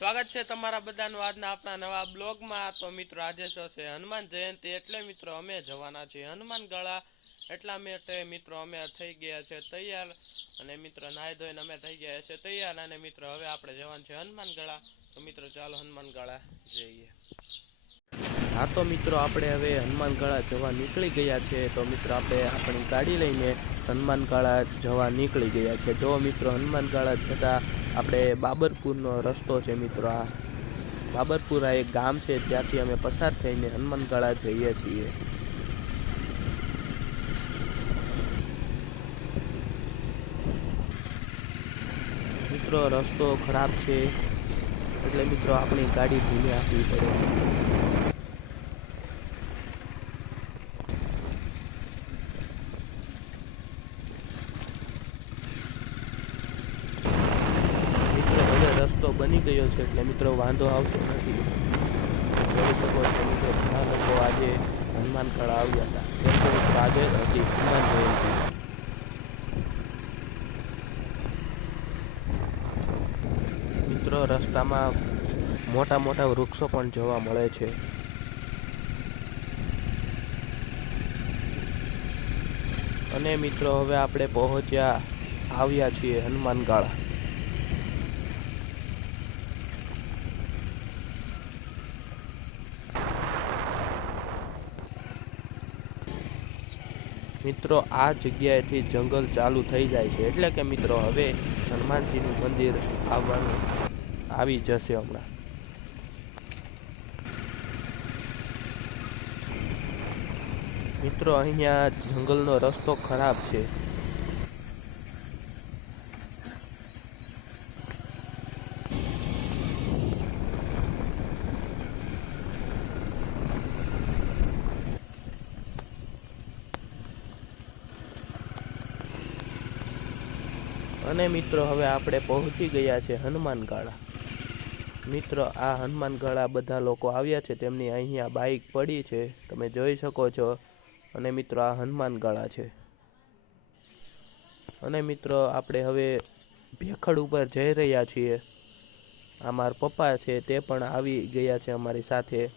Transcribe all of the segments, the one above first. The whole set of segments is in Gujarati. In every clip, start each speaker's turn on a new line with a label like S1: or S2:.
S1: સ્વાગત છે તમારા બધાનું આજના આપણા નવા બ્લોગમાં. તો મિત્રો, આજે શું છે હનુમાન જયંતિ એટલે મિત્રો અમે જવાના છીએ હનુમાન ગળા. એટલા માટે મિત્રો અમે થઈ ગયા છે તૈયાર. અને મિત્રો, નાહી ધોઈને અમે થઈ ગયા છે તૈયાર. અને મિત્રો, હવે આપણે જવાનું છે હનુમાન ગળા. તો મિત્રો, ચાલો હનુમાન ગળા જઈએ. હા તો મિત્રો, આપણે હવે હનુમાનગાળા જવા નીકળી ગયા છે. તો મિત્રો, આપણે આપણી ગાડી લઈને હનુમાનગાળા જવા નીકળી ગયા છે. જો મિત્રો હનુમાનગાળા જતાં આપણે બાબરપુરનો રસ્તો છે મિત્રો. આ બાબરપુર આ એક ગામ છે ત્યાંથી અમે પસાર થઈને હનુમાનગાળા જઈએ છીએ. મિત્રો, રસ્તો ખરાબ છે. એટલે મિત્રો, આપણી ગાડી ધીમે આપવી પડે મિત્રો હવે રસ્તો બની ગયો છે એટલે મિત્રો વાંધો આવતો નથી. જોઈ શકો છો મિત્રો, ઘણા લોકો આજે હનુમાન કળા આવ્યા હતા. કેમ કે આજે હતી હનુમાન જયંતિ. મિત્રો રસ્તામાં મોટા મોટા વૃક્ષો પણ જોવા મળે છે. અને મિત્રો હવે આપણે પહોંચ્યા, આવ્યા છીએ હનુમાન ગાળા. મિત્રો, આ જગ્યાએથી જંગલ ચાલુ થઈ જાય છે. એટલે કે મિત્રો, હવે હનુમાનજીનું મંદિર આવવાનું આવી જશે હમણાં. મિત્રો, અહીંયા જંગલનો રસ્તો ખરાબ છે. અને મિત્રો, હવે આપણે પહોંચી ગયા છે હનુમાનગાળા. મિત્રો, આ હનુમાન ગાળા બધા લોકો આવ્યા છે. તેમની અહીંયા બાઇક પડી છે. તમે જોઈ શકો છો. અને મિત્રો, આ હનુમાનગાળા છે. અને મિત્રો, આપણે હવે ભેખડ ઉપર જઈ રહ્યા છીએ. આ મારા પપ્પા છે, તે પણ આવી ગયા છે અમારી સાથે.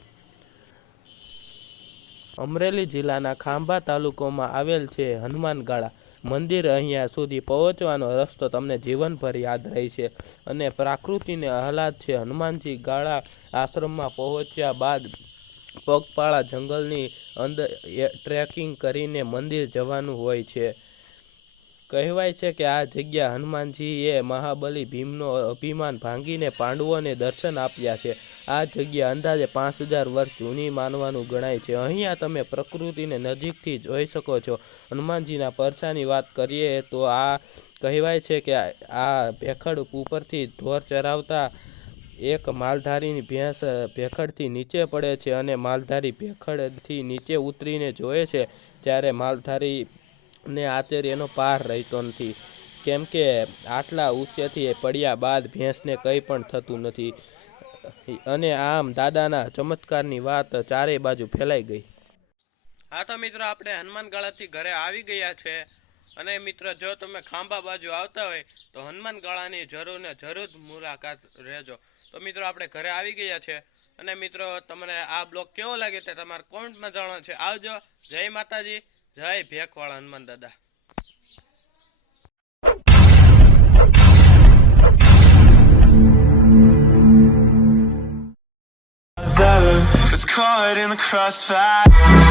S1: અમરેલી જિલ્લાના ખાંભા તાલુકામાં આવેલ છે હનુમાન ગાળા મંદિર અહીંયા સુધી પહોંચવાનો રસ્તો તમને જીવનભર યાદ રહેશે. અને પ્રાકૃતિને આહલાદ છે. હનુમાનજી ગાળા આશ્રમમાં પહોંચ્યા બાદ પગપાળા જંગલની અંદર ટ્રેકિંગ કરીને મંદિર જવાનું હોય છે. કહેવાય છે કે આ જગ્યા હનુમાનજીએ મહાબલી ભીમનો અભિમાન ભાંગીને પાંડવોને દર્શન આપ્યા છે. આ જગ્યા અંદાજે પાંચ હજાર વર્ષ જૂની માનવાનું ગણાય છે. અહીંયા તમે પ્રકૃતિને નજીકથી જોઈ શકો છો. હનુમાનજીના પરસાની વાત કરીએ તો આ કહેવાય છે કે આ ભેખડ ઉપરથી ઢોર ચરાવતા એક માલધારીની ભેંસ ભેખડથી નીચે પડે છે અને માલધારી ભેખડથી નીચે ઉતરીને જોવે છે ત્યારે માલધારી ને આતેર એનો પાર રહેતો નથી. કેમ કે આટલા ઊંચેથી પડ્યા બાદ ભેંસને કંઈ પણ થતું નથી. અને આમ દાદાના ચમત્કારની વાત ચારે બાજુ ફેલાઈ ગઈ. હા તો મિત્રો, આપણે હનુમાન ગાળાથી ઘરે આવી ગયા છે. અને મિત્રો, જો તમે ખાંભા બાજુ આવતા હોય, તો હનુમાન ગાળાની જરૂર ને જરૂર મુલાકાત રહેજો. તો મિત્રો, આપણે ઘરે આવી ગયા છે. અને મિત્રો, તમને આ બ્લોગ કેવો લાગે તે તમારે કોમેન્ટમાં જણાવો છે આવજો. જય માતાજી. જય ભેખવાળા હનુમાન દાદા.
S2: Crossfire